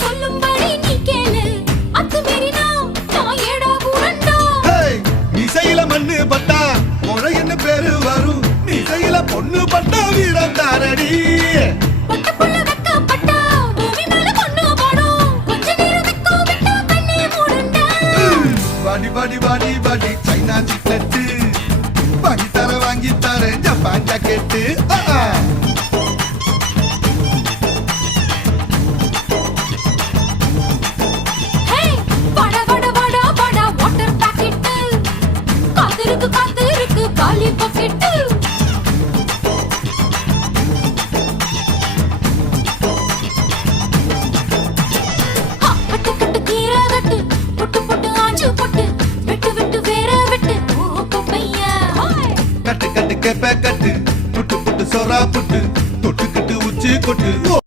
சொல்லும்படி நீ கேளு அத்துமீறினா நான் ஏடா கூடண்டா இசையில மண்ணு பட்டா முறைன்னு பேரு வரும் இசையில பொண்ணு பட்டா வீரம் தாரடி பட்டப்புள்ள வெக்கப்பட்டா பூமி மேல பொண்ணு பாடும் கொஞ்ச நேரம் வெக்கோ விட்டா கண்ணே மூடண்டா பாடி பாடி பாடி பாடி சைனா சிக்கெட்டு வாங்கி தர ஜப்பான் ஜாக்கெட்டு காத்திருக்கு காலி பக்கெட்டு கட்டு கட்டு கீரை கட்டு புட்டு புட்டு ஆஞ்சு புட்டு விட்டு விட்டு வேற விட்டு பையா கட்டு கட்டு கேப்ப